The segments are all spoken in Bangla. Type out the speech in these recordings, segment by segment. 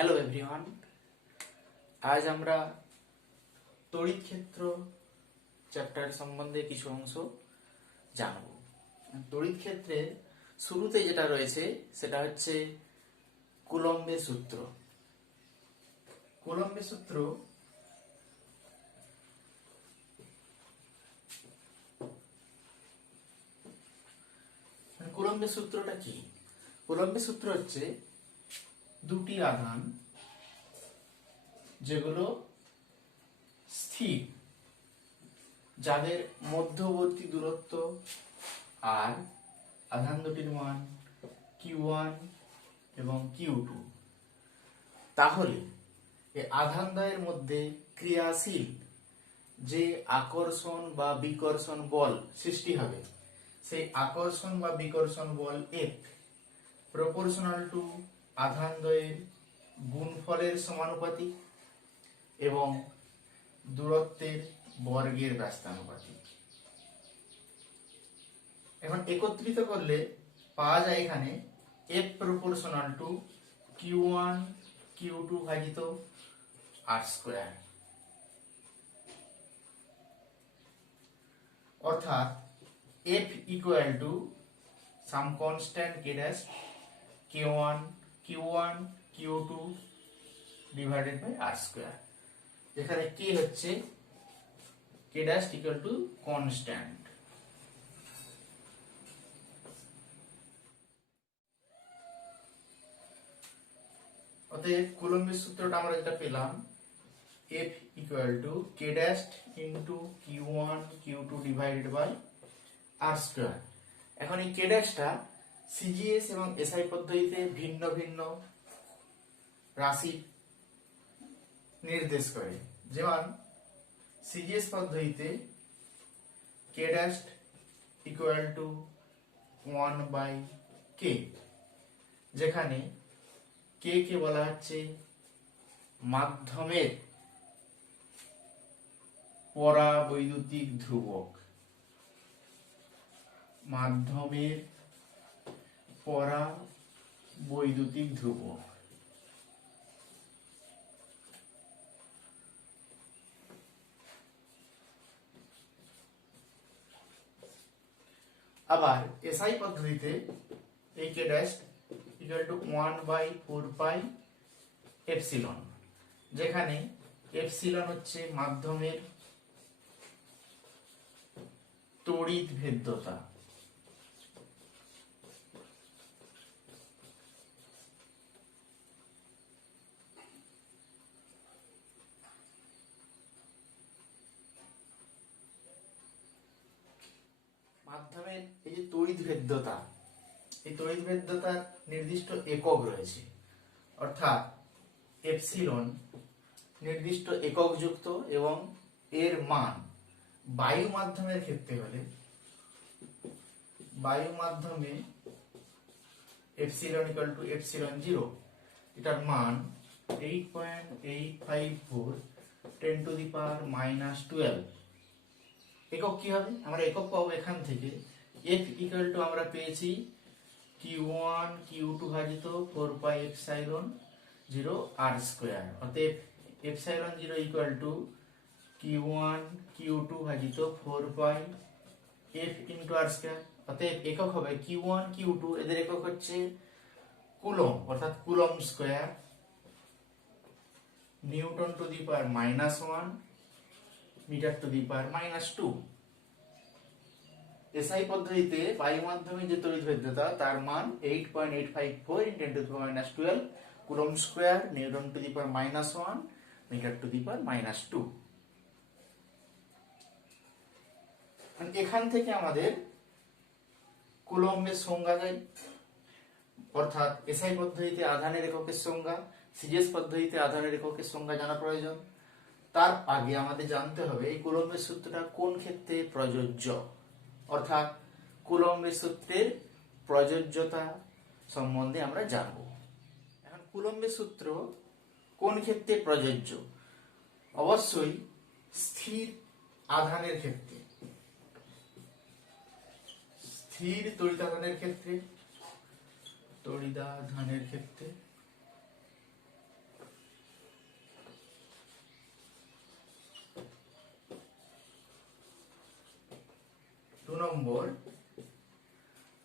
হ্যালো এভরিওয়ান, আজ আমরা তড়িৎ ক্ষেত্র চ্যাপ্টার সম্বন্ধে কিছু অংশ জানব। তড়িৎ ক্ষেত্রের শুরুতে যেটা রয়েছে সেটা হচ্ছে কুলম্বের সূত্র। কুলম্বের সূত্র কুলম্বের সূত্রটা কি? কুলম্বের সূত্র হচ্ছে দুটি আধান যেগুলো স্থির, যাদের মধ্যবর্তী দূরত্ব আর, আধান দুটির মান Q1 এবং Q2, তাহলে এই আধানদ্বয়ের মধ্যে ক্রিয়াশীল যে আকর্ষণ বা বিকর্ষণ বল সৃষ্টি হবে, সেই আকর্ষণ বা বিকর্ষণ বল F প্রপোর্শনাল টু আধানদ্বয়ের গুণফলের সমানুপাতিক এবং দূরত্বের বর্গের ব্যস্তানুপাতিক। এখন একত্রিত করলে পাওয়া যায় এখানে F proportional to Q1 Q2 ভাজিত R স্কয়ার, অর্থাৎ F equal to some constant K dash K1 Q1 Q2 divided by R square, যেখানে K হচ্ছে K dash equal to constant. অতএব কুলম্বের সূত্রটা আমরা যেটা পেলাম, F equal to K dash into Q1 Q2 divided by R square. এখন এই K ড্যাশটা সিজিএস এবং এসআই পদ্ধতিতে ভিন্ন ভিন্ন রাশি নির্দেশ করে। যেমন সিজিএস পদ্ধতিতে K dash equal to 1 by K, যেখানে K কে বলা হচ্ছে মাধ্যমের পরাবৈদ্যুতিক ধ্রুবক। মাধ্যমের পরাবৈদ্যুতিক ধ্রুবক। আবার এসআই পদ্ধতিতে এই K dash equal to 1 by 4 pi epsilon, যেখানে এপসিলন হচ্ছে মাধ্যমের তড়িৎ ভেদ্যতা। মাধ্যমের এই যে তড়িৎ ভেদ্যতা, এই তড়িৎ ভেদ্যতার নির্দিষ্ট একক রয়েছে, অর্থাৎ এপসিলন নির্দিষ্ট একক যুক্ত এবং এর মান বায়ু মাধ্যমের ক্ষেত্রে হলে, বায়ু মাধ্যমে এপসিলন ইকুয়াল টু এপসিলন 0, এটার মান 8.854 10 টু দি পাওয়ার -12। একক কি হবে? আমরা একক পাবো এখান থেকে F ইকুয়াল টু আমরা পেয়েছি Q1 Q2 ভাজিত 4 পাই এপসাইলন 0 R স্কয়ার, অতএব epsilon 0 equal to Q1 Q2 ভাজিত 4 পাই F ইনটু R স্কয়ার। অতএব একক হবে Q1 Q2, এদের একক হচ্ছে কুলম, অর্থাৎ coulomb square, newton to the power -1, metre to the power -2। SI পদ্ধতিতে বায়ু মাধ্যমে যে তড়িৎ ভেদ্যতা তার মান 8.854 × 10 to the power -12 coulomb square, newton to the power -1, metre to the power -2। এখান থেকে আমাদের কুলম্বের সংজ্ঞা দেয়, অর্থাৎ এসআই পদ্ধতিতে আধানের এককের সংজ্ঞা, সিজিএস পদ্ধতিতে আধানের এককের সংজ্ঞা জানা প্রয়োজন। তার আগে আমাদের জানতে হবে এই কুলম্বের সূত্রটা কোন ক্ষেত্রে প্রযোজ্য, অর্থাৎ কুলম্বের সূত্রের প্রযোজ্যতা সম্বন্ধে আমরা জানব। এখন কুলম্বের সূত্র কোন ক্ষেত্রে প্রযোজ্য? অবশ্যই স্থির আধানের ক্ষেত্রে, স্থির তড়িতাধানের ক্ষেত্রে, তড়িতাধানের ক্ষেত্রে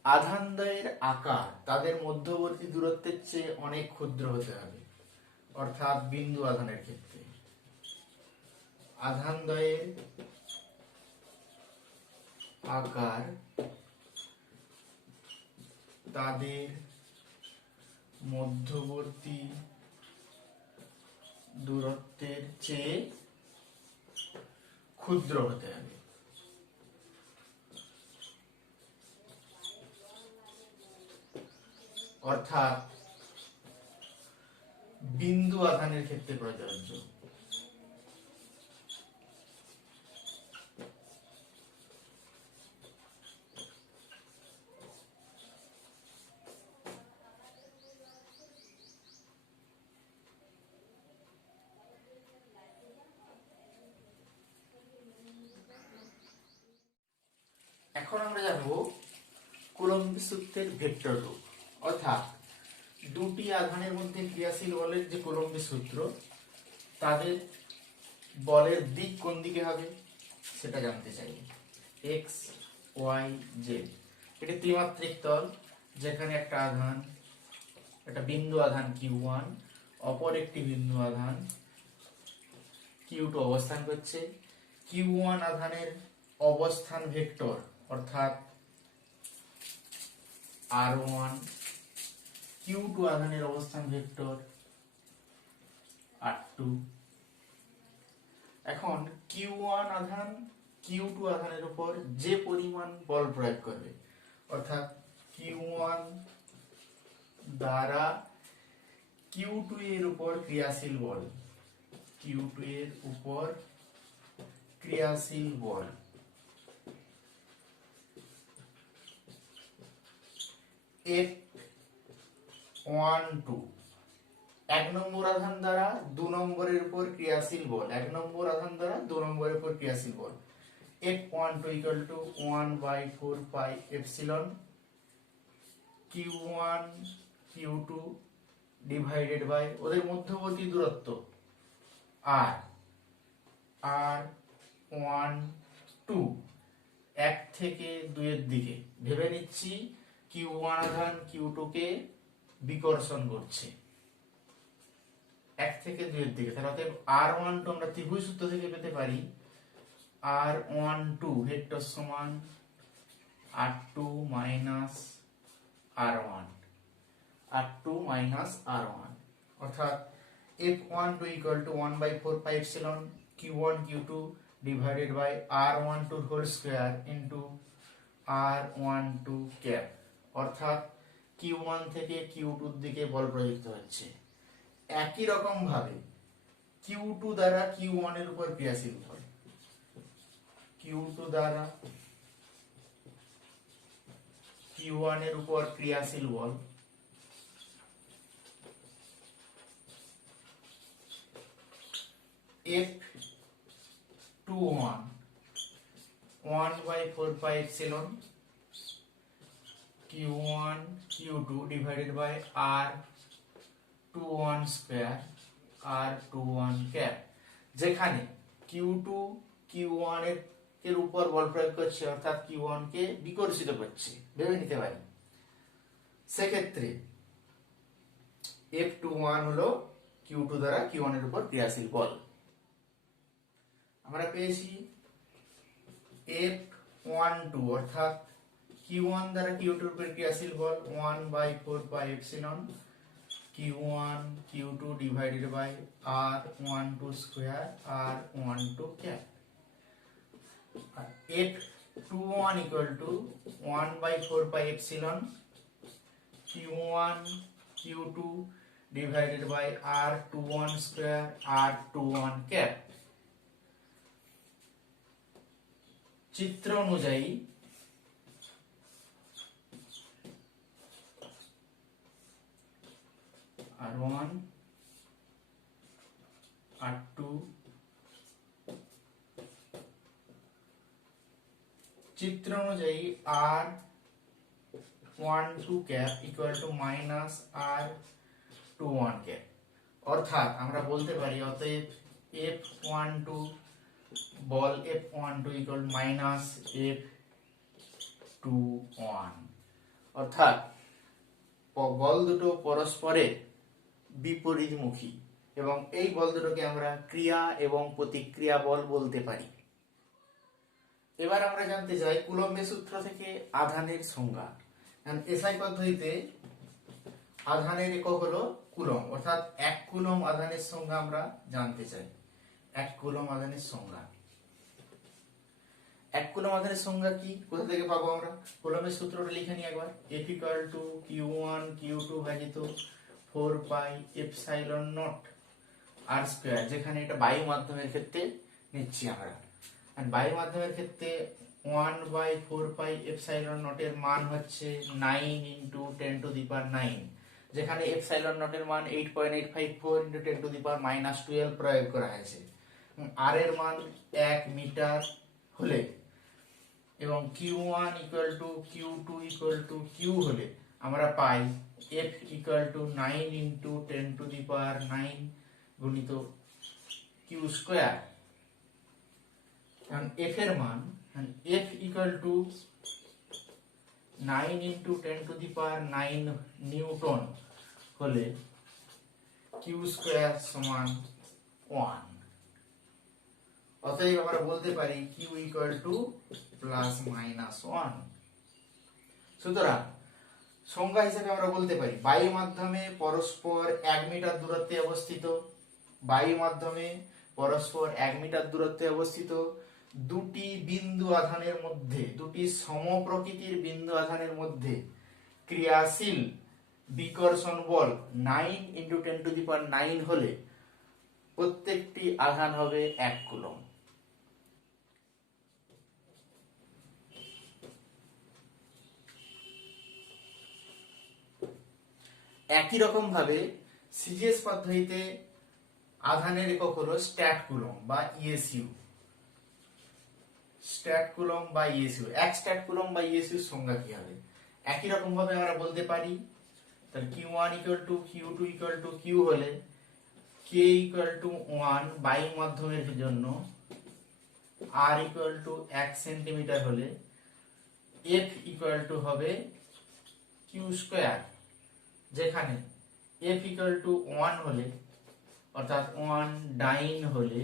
আধানদ্বয়ের আকার তাদের মধ্যবর্তী দূরত্বের চেয়ে অনেক ক্ষুদ্র হতে হবে, অর্থাৎ বিন্দু আধানের ক্ষেত্রে আধানদ্বয়ের আকার তাদের মধ্যবর্তী দূরত্বের চেয়ে ক্ষুদ্র হতে হবে। অর্থাৎ বিন্দু আধানের ক্ষেত্রে প্রযোজ্য। এখন আমরা জানবো কুলম্ব সূত্রের ভেক্টর রূপ, অর্থাৎ দুটি আধানের মধ্যে ক্রিয়াশীল বলের যে কুলম্ব সূত্র, তাদের বলের দিক কোন দিকে হবে সেটা জানতে চাই। এক্স ওয়াই জেড, এটি ত্রিমাত্রিক তল, যেখানে একটা আধান, একটা বিন্দু আধান Q1 অপর একটি বিন্দু আধান Q2 অবস্থান করছে। Q1 আধানের অবস্থান ভেক্টর অর্থাৎ R1, Q2 আধানের অবস্থান ভেক্টর R2। এখন Q1 আধান Q2 আধানের উপর যে পরিমাণ বল প্রয়োগ করবে, অর্থাৎ Q1 দ্বারা Q2 এর উপর ক্রিয়াশীল বল, Q2 এর উপর ক্রিয়াশীল বল F12, এক নম্বর আধান দ্বারা দু নম্বরের উপর ক্রিয়াশীল বল, এক নম্বর আধান দ্বারা দু নম্বরের উপর ক্রিয়াশীল বল F12 equal to 1/4 pi epsilon Q1 Q2 divided by ওদের মধ্যবর্তী দূরত্ব R, R1 2, 1 থেকে 2 এর দিকে। ভেবে নিচ্ছি Q1 আধান Q2 কে বিকর্ষণ করছে 1 থেকে 2 এর দিকে, তাহলে R12 আমরা ত্রিভুজ সূত্র থেকে পেতে পারি R12 ভেক্টর সমান R2 minus R1, R2 minus R1, অর্থাৎ F12 equal to 1/4 pi epsilon Q1 Q2 divided by R12 whole square into R12 cap, অর্থাৎ Q1 থেকে Q2 এর দিকে বল প্রযুক্ত হচ্ছে। একই রকম ভাবে Q2 দ্বারা Q1 এর উপর ক্রিয়াশীল বল, Q2 দ্বারা Q1 এর উপর ক্রিয়াশীল বল F21 1/4 pi epsilon Q1 Q2 divided by R21 square R21 cap, যেখানে Q2 Q1 এর উপর বল প্রয়োগ করছে, অর্থাৎ Q1 কে বিকর্ষিত করছে, ভেবে নিতে পারি। সেক্ষেত্রে F21 হলো Q2 দ্বারা Q1 এর উপর ক্রিয়াশীল বল। আমরা পেয়েছি F12 অর্থাৎ Q1 দ্বারা Q2 এর উপর ক্রিয়াশীল বল 1/4 pi epsilon Q1 Q2 divided by R12 square R12 cap, F21 equal to 1/4 pi epsilon Q1 Q2 divided by R21 square R21 cap। চিত্র অনুযায়ী R1 R2 চিত্র অনুযায়ী R12 cap equal to minus R21 cap, অর্থাৎ আমরা বলতে পারি অতএব F12 বল F12 equal minus F21, অর্থাৎ বল দুটো পরস্পরের বিপরীতমুখী এবং এই বল দুটোকে আমরা ক্রিয়া এবং প্রতিক্রিয়া বল বলতে পারি। এবার আমরা জানতে চাই কুলম্বের সূত্র থেকে আধানের সংজ্ঞা। এসআই পদ্ধতিতে আধানের একক হলো কুলম্ব, অর্থাৎ 1 কুলম্ব আধানের সংজ্ঞা আমরা জানতে চাই। 1 কুলম্ব আধানের সংজ্ঞা, 1 কুলম্ব আধানের সংজ্ঞা কি, কোথা থেকে পাবো আমরা? কুলম্বের সূত্রটা লিখে নিই একবার। F = Q1 Q2 ভাজিত 4 pi epsilon nought R square, যেখানে এটা বায়ু মাধ্যমের ক্ষেত্রে নিচ্ছি আমরা। আর বায়ু মাধ্যমের ক্ষেত্রে 1/4 পাই এপসাইলন নট এর মান হচ্ছে 9 × 10⁹, যেখানে এপসাইলন নট এর মান 8.854 × 10⁻12 প্রয়োগ করা হয়েছে। আর এর মান 1 মিটার হলে এবং Q1 = Q2 = Q হলে আমরা পাই F = 9 × 10⁹ গুণিত Q স্কয়ার। কারণ F এর মান F = 9 × 10⁹ নিউটন হলে Q স্কয়ার সমান 1। অতএব আমরা বলতে পারি Q = ±1। সুতরাং সংজ্ঞা হিসেবে আমরা বলতে পারি বায়ু মাধ্যমে পরস্পর 1 মিটার দূরত্বে অবস্থিত, বায়ু মাধ্যমে পরস্পর 1 মিটার দূরত্বে অবস্থিত দুটি বিন্দু আধানের মধ্যে, দুটি সমপ্রকৃতির বিন্দু আধানের মধ্যে ক্রিয়াশীল বিকর্ষণ বল 9 × 10⁹ হলে প্রত্যেকটি আধান হবে 1 কুলম্ব। একই রকম ভাবে সিজিএস পদ্ধতিতে আধানের একক হলো স্ট্যাট কুলম্ব বা ইএসইউ। স্ট্যাট কুলম্ব বা ইএসইউ, 1 স্ট্যাট কুলম্ব বা ইএসইউ সংজ্ঞা কি হবে? একই রকম ভাবে আমরা বলতে পারি তাহলে Q1 = Q2 = Q হলে K = 1 বায়ু মাধ্যমের জন্য, R = 1 সেন্টিমিটার হলে F = হবে Q স্কয়ার, যেখানে F = 1 হলে অর্থাৎ 1 ডাইন হলে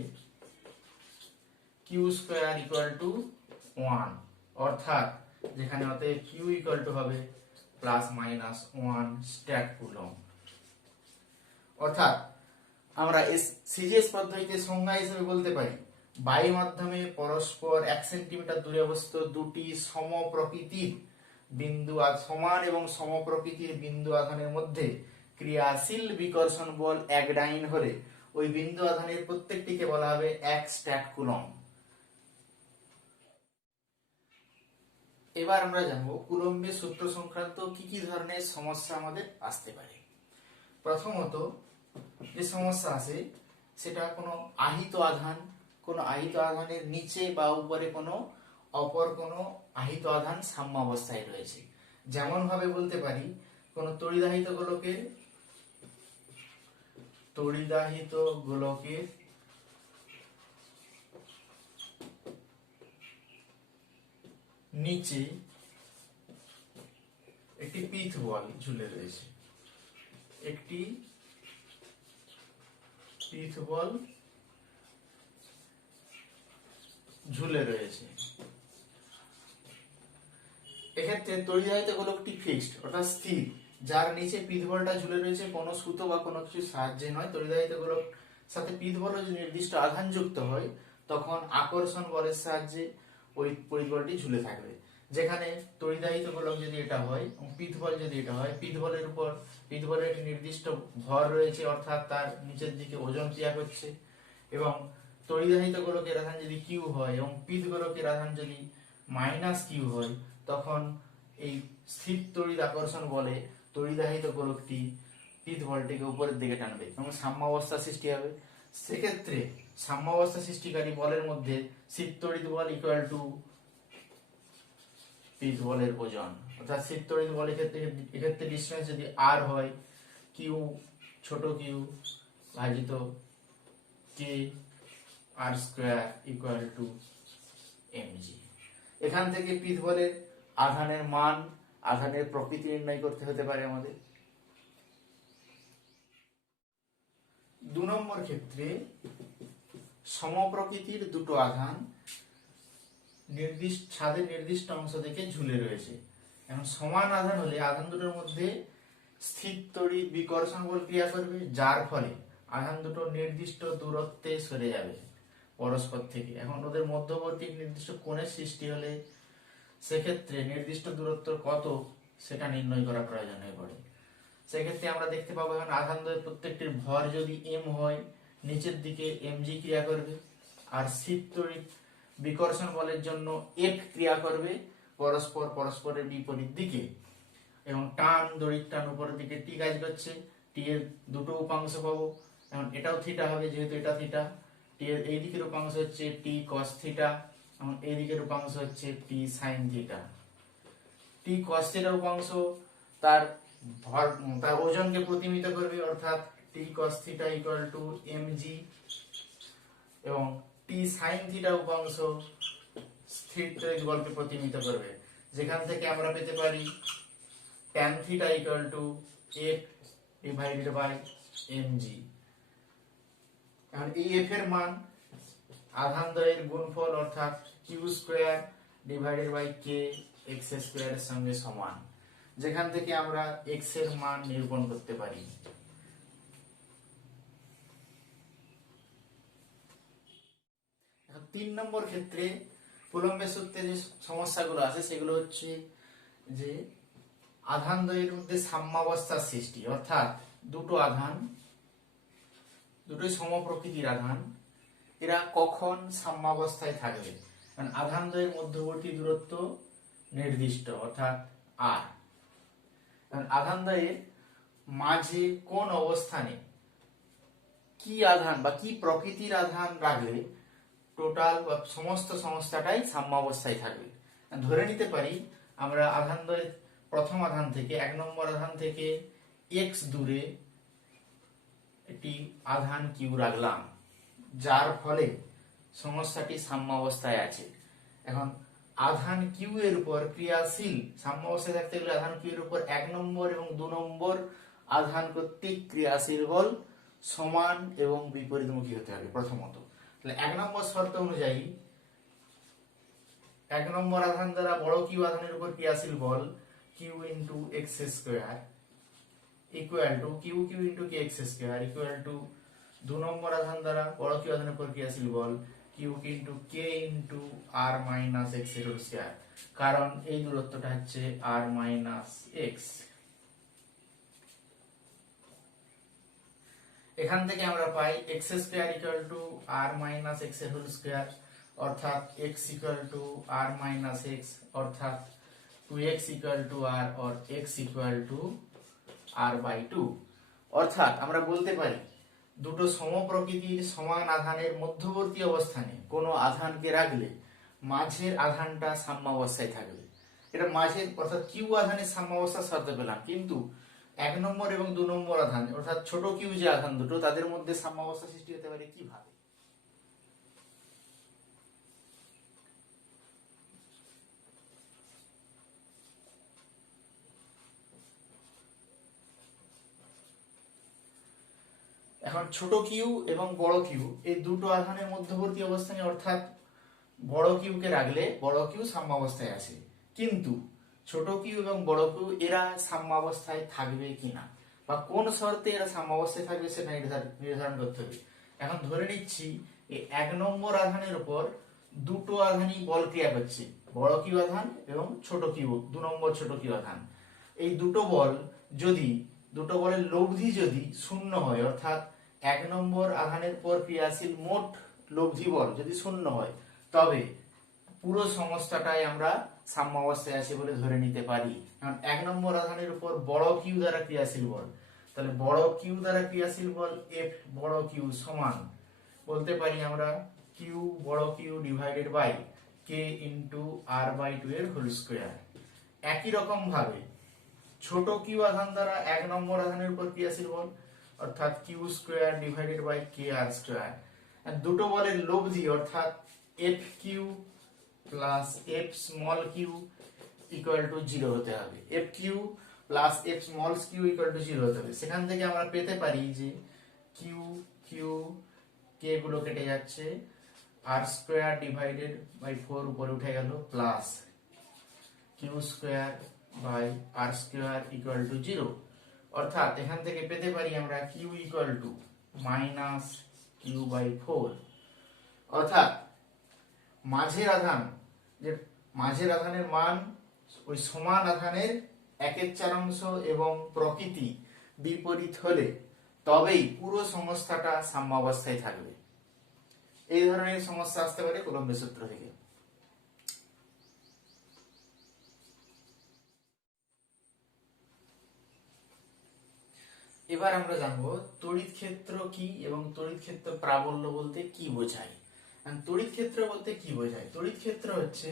Q স্কয়ার = 1, অর্থাৎ যেখানে অতএব Q হবে ±1 স্ট্যাট কুলম্ব। অর্থাৎ আমরা সিজিএস পদ্ধতিতে সংজ্ঞা হিসেবে বলতে পারি বায়ু মাধ্যমে পরস্পর 1 সেন্টিমিটার দূরে অবস্থিত দুটি সমপ্রকৃতির বিন্দু সমান এবং সমপ্রকৃতির বিন্দু আধানের মধ্যে ক্রিয়াশীল বিকর্ষণ বল 1 ডাইন হলে ওই বিন্দু আধানের প্রত্যেকটিকে বলা হবে 1 স্ট্যাট কুলম্ব। এবার আমরা জানবো কুলম্বের সূত্র সংক্রান্ত কি কি ধরনের সমস্যা আমাদের আসতে পারে। প্রথমত যে সমস্যা আসে সেটা কোনো আহিত আধানের নিচে বা উপরে কোনো অপর কোনো আহিত আধান সাম্যাবস্থায় রয়েছে। যেমন ভাবে বলতে পারি কোনো তড়িদাহিত গোলকের নিচে একটি পিথ বল ঝুলে রয়েছে, একটি পিথ বল ঝুলে রয়েছে। এক্ষেত্রে তড়িদাহিত গোলকটি ফিক্সড অর্থাৎ স্থির, যার নিচে পিথ বলটা ঝুলে রয়েছে কোনো সুতো বা কোনো কিছু সাহায্যে নয়। তড়িদাহিত গোলক সাথে পিথ বল যদি নির্দিষ্ট আধান যুক্ত হয় তখন আকর্ষণ বলের সাহায্যে ওই পিথ বলটি ঝুলে থাকবে। যেখানে তড়িদাহিত গোলক যদি এটা হয় এবং পিথ বল যদি এটা হয়, পিথ বলের একটি নির্দিষ্ট ভর রয়েছে, অর্থাৎ তার নিচের দিকে ওজন ক্রিয়া করছে। এবং তড়িদাহিত গোলকের আধান যদি কিউ হয় এবং পিথ গোলকের আধান যদি -কিউ হয়, তখন এই স্থির তড়িৎ আকর্ষণ বলে তড়িদাহিত গোলকটি পিথ বলটিকে উপরের দিকে টানবে এবং সাম্যাবস্থা সৃষ্টি হবে। সেক্ষেত্রে সাম্যাবস্থা সৃষ্টিকারী বলের মধ্যে স্থির তড়িৎ বল পিথ বলের ওজন, অর্থাৎ স্থির তড়িৎ বলের এক্ষেত্রে ডিসটেন্স যদি r হয়, কিউ ছোট কিউ ভাজিত কে r স্কয়ার = mg। এখান থেকে পিথ বলের আধানের মান আধানের প্রকৃতি নির্ণয় করতে হতে পারে আমাদের। 2 নম্বর ক্ষেত্রে সমপ্রকৃতির দুটো আধান ছাদের নির্দিষ্ট অংশ থেকে ঝুলে রয়েছে। এখন সমান আধান হলে আধান দুটোর মধ্যে স্থির তড়িৎ বিকর্ষণ বল ক্রিয়া করবে, যার ফলে আধান দুটো নির্দিষ্ট দূরত্বে সরে যাবে পরস্পর থেকে। এখন ওদের মধ্যবর্তী নির্দিষ্ট কোণের সৃষ্টি হলে সেক্ষেত্রে নির্দিষ্ট দূরত্ব কত সেটা নির্ণয় করা প্রয়োজন হয়ে পড়ে। সেক্ষেত্রে আমরা দেখতে পাবো এখন আধান দ্বয়ের প্রত্যেকটির ভর যদি m হয়, নিচের দিকে mg ক্রিয়া করবে, আর স্থির তড়িৎ বিকর্ষণ বলের জন্য F ক্রিয়া করবে পরস্পরের বিপরীত দিকে, এবং টান দড়ির টান উপরের দিকে T কাজ করছে। T এর দুটো উপাংশ পাবো, এখন এটাও থিটা হবে যেহেতু এটা থিটা। T এর এই দিকের উপাংশ হচ্ছে T cos থিটা, এবং এই দিকের উপাংশ হচ্ছে T sin theta. T cos থিটার উপাংশ তার ওজনকে প্রতিনিধিত্ব করবে, অর্থাৎ T cos theta equal two mg, এবং T sin থিটা উপাংশ স্থির তড়িৎ বলকে প্রতিনিধিত্ব করবে, যেখান থেকে আমরা পেতে পারি tan theta equal to F divided by mg। এখন এই F এর মান আধান দ্বয়ের গুণফল অর্থাৎ q square divided by k x square এর সঙ্গে সমান, যেখান থেকে আমরা x এর মান নিরূপণ করতে পারি। এখন 3 নম্বর ক্ষেত্রে কুলম্বের সূত্রে যে সমস্যাগুলো আছে সেগুলো হচ্ছে যে আধান দ্বয়ের মধ্যে সাম্যাবস্থার সৃষ্টি, অর্থাৎ দুটো আধান, দুটোই সমপ্রকৃতির আধান, এরা কখন সাম্যাবস্থায় থাকবে। কারণ আধান দ্বয়ের মধ্যবর্তী দূরত্ব নির্দিষ্ট অর্থাৎ r। আধান দ্বয়ের মাঝে কোন অবস্থানে কি আধান বা কি প্রকৃতির আধান রাখলে টোটাল বা সমস্ত সংস্থাটাই সাম্যাবস্থায় থাকবে। ধরে নিতে পারি আমরা আধান দ্বয়ের প্রথম আধান থেকে 1 নম্বর আধান থেকে x দূরে একটি আধান q রাখলাম, যার ফলে সমস্যাটি সাম্যাবস্থায় আছে। এখন আধান q এর উপর ক্রিয়াশীল সাম্যাবস্থায় থাকতে গেলে আধান q এর উপর 1 নম্বর এবং 2 নম্বর আধান কর্তৃক ক্রিয়াশীল বল সমান এবং বিপরীতমুখী হতে হবে প্রথমত। তাহলে 1 নম্বর শর্ত অনুযায়ী 1 নম্বর আধান দ্বারা বড় q আধানের উপর ক্রিয়াশীল বল q into x square equal two q into kx square equal two 2 নম্বর আধান দ্বারা বড় q আধানের উপর ক্রিয়াশীল বল q into k into r minus x এর হোল স্কয়ার, কারণ এই দূরত্বটা হচ্ছে r মাইনাস x। এখান থেকে আমরা পাই x square equal to r minus x এর হোল স্কয়ার, অর্থাৎ x equal to r minus x, অর্থাৎ 2x equal to r or x equal to r by 2। অর্থাৎ আমরা বলতে পারি দুটো সমপ্রকৃতির সমান আধানের মধ্যবর্তী অবস্থানে কোনো আধানকে রাখলে মাঝের আধানটা সাম্যাবস্থায় থাকবে। এটা মাঝের অর্থাৎ q আধানের সাম্যাবস্থার শর্ত পেলাম, কিন্তু 1 নম্বর এবং 2 নম্বর আধান অর্থাৎ ছোট q যে আধান দুটো তাদের মধ্যে সাম্যাবস্থা সৃষ্টি হতে পারে কিভাবে। এখন ছোট কিউ এবং বড় কিউ এই দুটো আধানের মধ্যবর্তী অবস্থানে, অর্থাৎ বড় কিউ কে রাখলে বড় কিউ সাম্যাবস্থায় আছে, কিন্তু ছোট কিউ এবং বড় কিউ এরা সাম্যাবস্থায় থাকবে কিনা বা কোন শর্তে এরা সাম্যাবস্থায় থাকবে সেটা নির্ধারণ করতে হবে। এখন ধরে নিচ্ছি এই 1 নম্বর আধানের উপর দুটো আধানই বল ক্রিয়া করছে, বড় কিউ আধান এবং ছোট কিউ 2 নম্বর ছোট কিউ আধান। এই দুটো বলের লব্ধি যদি শূন্য হয়, অর্থাৎ 1 নম্বর আধানের পর ক্রিয়াশীল মোট লব্ধি বল যদি শূন্য হয়, তবে পুরো সংস্থাটাই আমরা সাম্যাবস্থায় আছে বলে ধরে নিতে পারি। কারণ 1 নম্বর আধানের উপর বড় কিউ দ্বারা ক্রিয়াশীল বল, তাহলে বড় কিউ দ্বারা ক্রিয়াশীল বল F বড় কিউ সমান বলতে পারি আমরা q বড় Q divided by k into r by 2 এর হোল স্কয়ার। একই রকম ভাবে ছোট কিউ আধান দ্বারা 1 নম্বর আধানের উপর ক্রিয়াশীল বল অর্থাৎ q square divided by k r square. দুটো বলের লব্ধি অর্থাৎ F Q plus F small Q equal to 0 হতে হবে, F Q plus F small Q equal to 0 হতে হবে। সেখান থেকে আমরা পেতে পারি যে কিউ কিউ কে গুলো কেটে যাচ্ছে, আর স্কোয়ার ডিভাইডেড বাই 4 উপরে উঠে গেল, plus Q square by R square equal to 0। অর্থাৎ এখান থেকে পেতে পারি আমরা Q equal to minus Q by 4। অর্থাৎ মাঝের আধান, যে মাঝের আধানের মান ওই সমান আধানের 1/4 এবং প্রকৃতি বিপরীত হলে তবেই পুরো সমস্যাটা সাম্যাবস্থায় থাকবে। এই ধরনের সমস্যা আসতে পারে কুলম্বের সূত্র থেকে। এবার আমরা জানবো তড়িৎ ক্ষেত্র কি এবং তড়িৎ ক্ষেত্র প্রাবল্য বলতে কি বোঝায়। তড়িৎ ক্ষেত্র বলতে কি বোঝায়? তড়িৎ ক্ষেত্র হচ্ছে,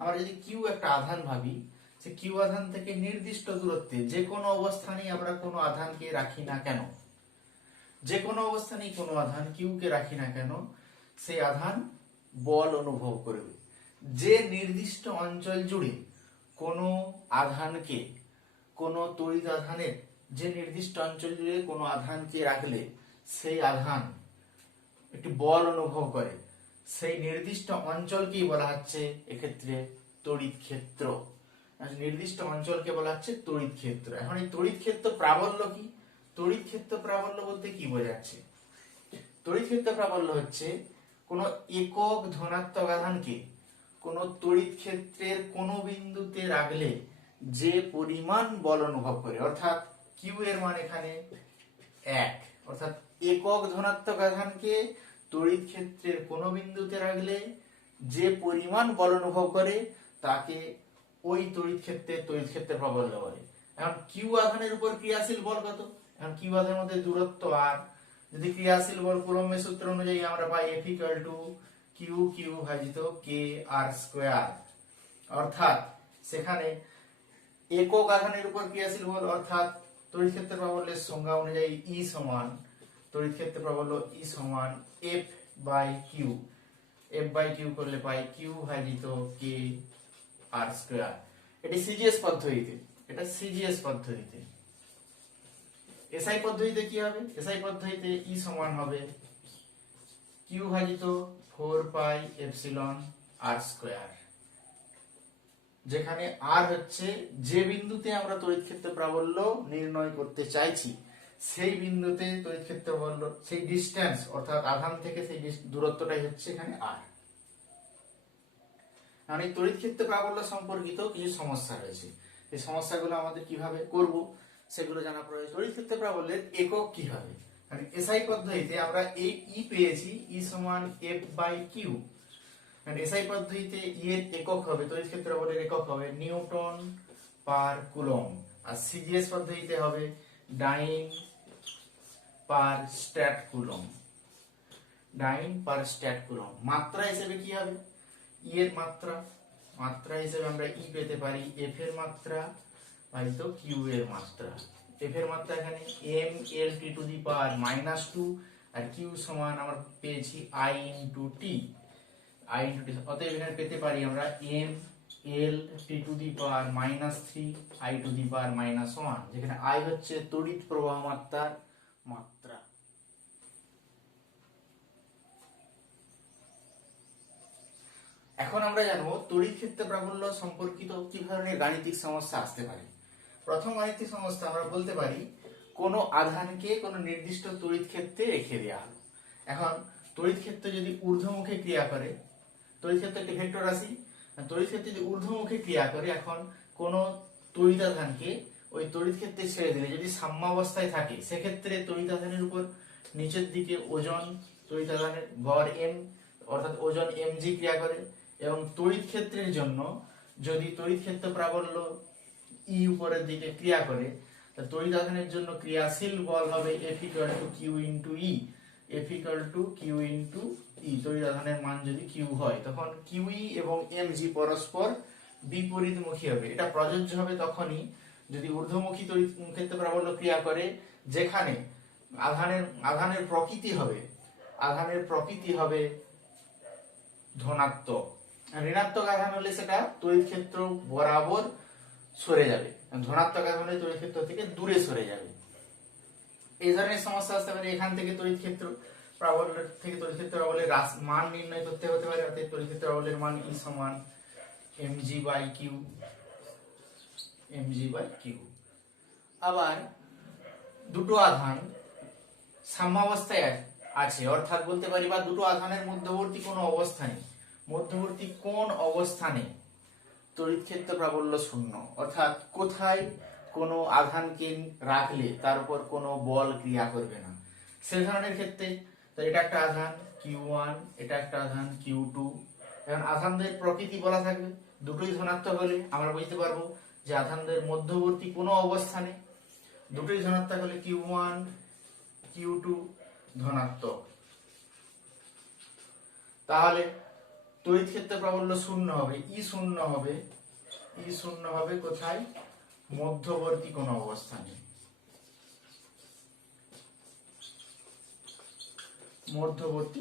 আমরা যদি কিউ একটা আধান ভাবি, সে কিউ আধান থেকে নির্দিষ্ট দূরত্বে যে কোনো অবস্থানেই আমরা কোনো আধানকে রাখি না কেন, যে কোনো অবস্থানেই কোনো আধান কিউ কে রাখি না কেন, সেই আধান বল অনুভব করবে। যে নির্দিষ্ট অঞ্চল জুড়ে কোনো আধানকে, কোনো তড়িৎ আধানের যে নির্দিষ্ট অঞ্চল জুড়ে কোনো আধানকে রাখলে সেই আধান একটি বল অনুভব করে, সেই নির্দিষ্ট অঞ্চলকেই বলা হচ্ছে এক্ষেত্রে তড়িৎ ক্ষেত্র। নির্দিষ্ট অঞ্চলকে বলা হচ্ছে তড়িৎ ক্ষেত্র। এখন এই তড়িৎ ক্ষেত্র প্রাবল্য কি? তড়িৎ ক্ষেত্র প্রাবল্য বলতে কি বোঝাচ্ছে? তড়িৎ ক্ষেত্র প্রাবল্য হচ্ছে কোন একক ধনাত্মক আধানকে কোন তড়িৎ ক্ষেত্রের কোন বিন্দুতে রাখলে যে পরিমাণ বল অনুভব করে, অর্থাৎ কিউ এর মান এখানে 1, অর্থাৎ একক ধনাত্মক আধানকে তড়িৎ ক্ষেত্রের কোন বিন্দুতে রাখলে যে পরিমাণ বল অনুভব করে তাকে ওই তড়িৎ ক্ষেত্রের প্রাবল্য বলে। এখন কিউ আধানের উপর ক্রিয়াশীল বল কত? এখন কিউ আধানের মধ্যে দূরত্ব আর, যদি ক্রিয়াশীল বল কুলম্বের সূত্র অনুযায়ী আমরা পাই F equal to Q Q ভাজিত কে আর স্কয়ার। অর্থাৎ সেখানে একক আধানের উপর ক্রিয়াশীল বল, অর্থাৎ তড়িৎ ক্ষেত্রের প্রাবল্যের সংজ্ঞা অনুযায়ী ই সমান, তড়িৎ ক্ষেত্রের প্রাবল্য ই সমান F by Q. F by Q করলে পাই কিউ ভাজিত কে আর স্কয়ার। এটি সিজিএস পদ্ধতিতে, এটা সিজিএস পদ্ধতিতে। এসআই পদ্ধতিতে কি হবে? এসআই পদ্ধতিতে ই সমান হবে কিউ ভাজিত 4 পাই এপসিলন আর স্কয়ার, যেখানে আর হচ্ছে যে বিন্দুতে আমরা তড়িৎ ক্ষেত্র প্রাবল্য নির্ণয় করতে চাইছি, সেই বিন্দুতে তড়িৎ ক্ষেত্র প্রাবল্য, সেই ডিসটেন্স অর্থাৎ আধান থেকে সেই দূরত্বটাই হচ্ছে এখানে আর। মানে তড়িৎ ক্ষেত্র প্রাবল্য সম্পর্কিত কিছু সমস্যা রয়েছে, এই সমস্যাগুলো আমাদের কিভাবে করব সেগুলো জানা প্রয়োজন। তড়িৎ ক্ষেত্র প্রাবল্যের একক কি হবে? মানে এসআই পদ্ধতিতে আমরা এই ই পেয়েছি, ই সমান এফ বাই কিউ। এসআই পদ্ধতিতে ই এর একক হবে, তড়িৎ ক্ষেত্র প্রাবল্যের একক হবে নিউটন পার কুলম্ব, আর সিজিএস পদ্ধতিতে হবে ডাইন পার স্ট্যাট কুলম্ব। ডাইন পার স্ট্যাট কুলম্ব। মাত্রা হিসেবে কি হবে? ই এর মাত্রা, মাত্রা হিসেবে আমরা ই পেতে পারি এফ এর মাত্রা ভাজিত কিউ এর মাত্রা। এফ এর মাত্রা এখানে M L T to the power -2, আর কিউ সমান আমরা পেয়েছি I into T, I into T. অতএব এখানে পেতে পারি আমরা M L T to the power -3 I to the power -1, যেখানে আই হচ্ছে তড়িৎ প্রবাহ মাত্রার মাত্রা। এখন আমরা জানবো তড়িৎ ক্ষেত্র প্রাবল্য সম্পর্কিত কি ধরনের গাণিতিক সমস্যা আসতে পারে। প্রথম গাণিতিক সমস্যা আমরা বলতে পারি কোনো আধানকে কোনো নির্দিষ্ট তড়িৎ ক্ষেত্রে রেখে দেওয়া হলো। এখন তড়িৎ ক্ষেত্র যদি ঊর্ধ্বমুখী ক্রিয়া করে, তড়িৎ ক্ষেত্র একটি ভেক্টর রাশি, তড়িৎ ক্ষেত্র যদি ঊর্ধ্বমুখী ক্রিয়া করে, এখন কোনো তড়িৎ আধানকে ওই তড়িৎ ক্ষেত্রে ছেড়ে দিলে যদি সাম্যাবস্থায় থাকে, সেক্ষেত্রে তড়িৎ আধানের উপর নিচের দিকে ওজন, তড়িৎ আধানের ভর এম অর্থাৎ ওজন mg ক্রিয়া করে, এবং তড়িৎ ক্ষেত্রের জন্য যদি তড়িৎ ক্ষেত্র প্রাবল্য ই উপরের দিকে ক্রিয়া করে, তড়িৎ আধানের জন্য ক্রিয়াশীল বল হবে F equal to Q into E. F equal to Q into E. তড়িৎ আধানের মান যদি কিউ হয়, তখন কিউ ই এবং mg পরস্পর বিপরীতমুখী হবে। এটা প্রযোজ্য হবে তখনই যদি ঊর্ধ্বমুখী তড়িৎ ক্ষেত্র প্রাবল্য ক্রিয়া করে, যেখানে আধানের প্রকৃতি হবে ধনাত্মক, ঋণাত্মক আধান হলে সেটা তড়িৎ ক্ষেত্র বরাবর সরে যাবে, ধনাত্মক আধান হলে তড়িৎ ক্ষেত্র থেকে দূরে সরে যাবে। এই ধরনের সমস্যা আসতে পারে। এখান থেকে তড়িৎ ক্ষেত্র প্রাবল্য থেকে তড়িৎ ক্ষেত্র প্রাবল্যের মান নির্ণয় করতে হতে পারে, অর্থাৎ তড়িৎ ক্ষেত্র প্রাবল্যের মান E সমান mg/q। আবার দুটো আধান সাম্যাবস্থায় আছে, অর্থাৎ বলতে পারি বা দুটো আধানের মধ্যবর্তী কোন অবস্থানে তড়িৎ ক্ষেত্র প্রাবল্য শূন্য, অর্থাৎ কোথায় কোনো আধানকে রাখলে তার উপর কোনো বল ক্রিয়া করবে না, সে ধরনের ক্ষেত্রে। তো এটা একটা আধান Q1, এটা একটা আধান Q2। এখন আধানদের প্রকৃতি বলা থাকবে, দুটোই ধনাত্মক হলে আমরা বুঝতে পারবো যে আধানদের মধ্যবর্তী কোনো অবস্থানে দুটোই ধনাত্মক হলে Q1 Q2 ধনাত্মক, তাহলে তড়িৎ ক্ষেত্র প্রাবল্য শূন্য হবে, ই শূন্য হবে কোথায়? মধ্যবর্তী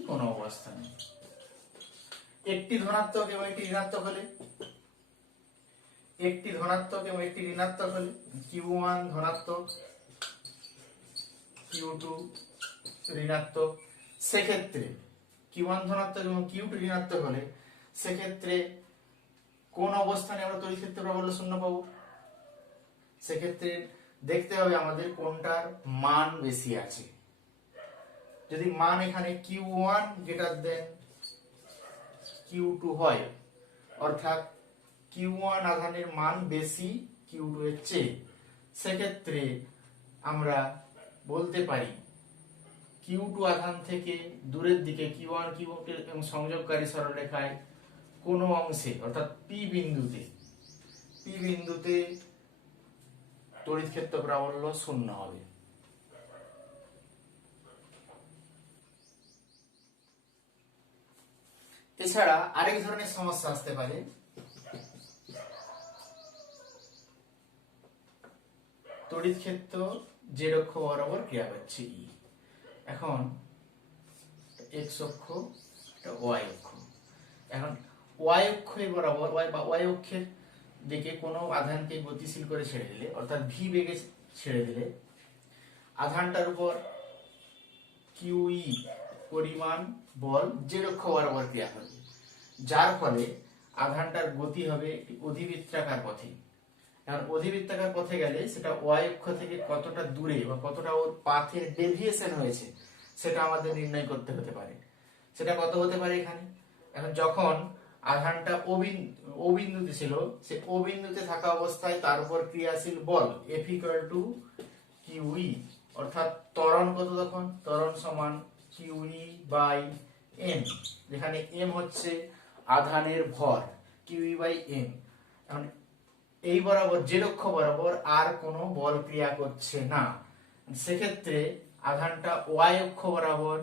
কোন অবস্থানে, একটি ধনাত্মক এবং একটি ঋণাত্মক হলে, Q1 ধনাত্মক Q2 ঋণাত্মক, সেক্ষেত্রে Q1 ধনাত্মক এবং Q2 ঋণাত্মক হলে সেক্ষেত্রে কোন অবস্থানে আমরা তড়িৎ ক্ষেত্র প্রাবল্য শূন্য পাবো? সেক্ষেত্রে দেখতে হবে আমাদের কোনটার মান বেশি আছে। যদি মান এখানে Q1 Q2 হয়, অর্থাৎ Q1 আধানের মান বেশি Q2 এর চেয়ে, সেক্ষেত্রে আমরা বলতে পারি Q2 আধান থেকে দূরের দিকে Q1 Q2 এবং সংযোগকারী সরলরেখায় কোন অংশে, অর্থাৎ P বিন্দুতে তড়িৎ ক্ষেত্র প্রাবল্য শূন্য হবে। এছাড়া আরেক ধরনের সমস্যা আসতে পারে, তড়িৎ ক্ষেত্র জেড অক্ষ বরাবর ক্রিয়া করছে ই। এখন এক্স অক্ষ, ওয়াই অক্ষ। এখন ওয়াই অক্ষের বরাবর ওয়াই অক্ষের দিকে কোনো আধানকে গতিশীল করে ছেড়ে দিলে, অর্থাৎ ভি বেগে ছেড়ে দিলে আধানটার উপর কিউই পরিমাণ বল জেড অক্ষ বরাবর ক্রিয়া করবে, যার ফলে আধানটার গতি হবে অধিবৃত্তাকার পথে। এখন অধিবৃত্তাকার পথে গেলে সেটা ওয়াই অক্ষ থেকে কতটা দূরে বা কতটা ওর পাথের ডেভিয়েশন হয়েছে সেটা আমাদের নির্ণয় করতে হতে পারে। সেটা কত হতে পারে এখানে? এখন যখন আধানটা ও বিন্দুতে ছিল, সে ও বিন্দুতে থাকা অবস্থায় তার উপর ক্রিয়াশীল বল F = QE, অর্থাৎ ত্বরণ কত তখন? ত্বরণ সমান QE/m, যেখানে m হচ্ছে আধানের ভর, QE/m। এখন এই বরাবর জেড অক্ষ বরাবর আর কোনো বল ক্রিয়া করছে না, সেক্ষেত্রে আধানটা ওয়াই অক্ষ বরাবর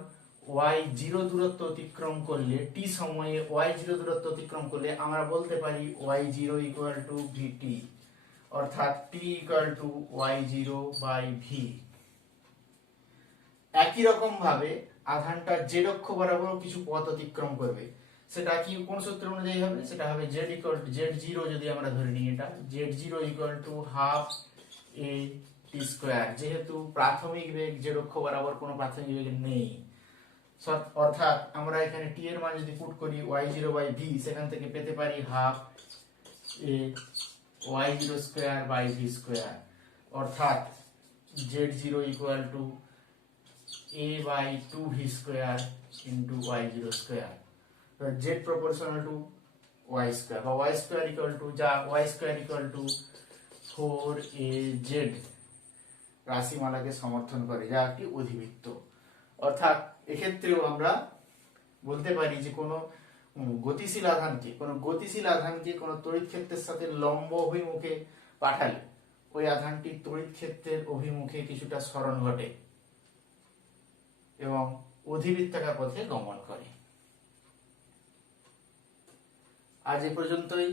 y0 দূরত্ব অতিক্রম করলে, t সময়ে y0 দূরত্ব অতিক্রম করলে আমরা বলতে পারি y0 = vt, অর্থাৎ t = y0/v। একই রকম ভাবে আধানটা জেড অক্ষ বরাবর কিছু পথ অতিক্রম করবে, সেটা কি কোন সূত্র অনুযায়ী হবে? সেটা হবে z0, যদি আমরা ধরে নিই এটা z0 = ½ a t², যেহেতু প্রাথমিক বেগ জেড অক্ষ বরাবর কোনো প্রাথমিক বেগ নেই, অর্থাৎ আমরা এখানে t এর মান যদি পুট করি y0/v, সেখান থেকে পেতে পারি ½ a y0²/v², অর্থাৎ z0 = a/2v² × y0², z proportional to y² বা y² = 4az রাশিমালাকে সমর্থন করে, যা একটি অধিবৃত্ত। অর্থাৎ এক্ষেত্রেও আমরা বলতে পারি যে কোনো গতিশীল আধানকে কোনো তড়িৎ ক্ষেত্রের সাথে লম্ব অভিমুখে পাঠালে ওই আধানটি তড়িৎ ক্ষেত্রের অভিমুখে কিছুটা সরণ ঘটে এবং অধিবৃত্তাকার পথে গমন করে। আজ এ পর্যন্তই।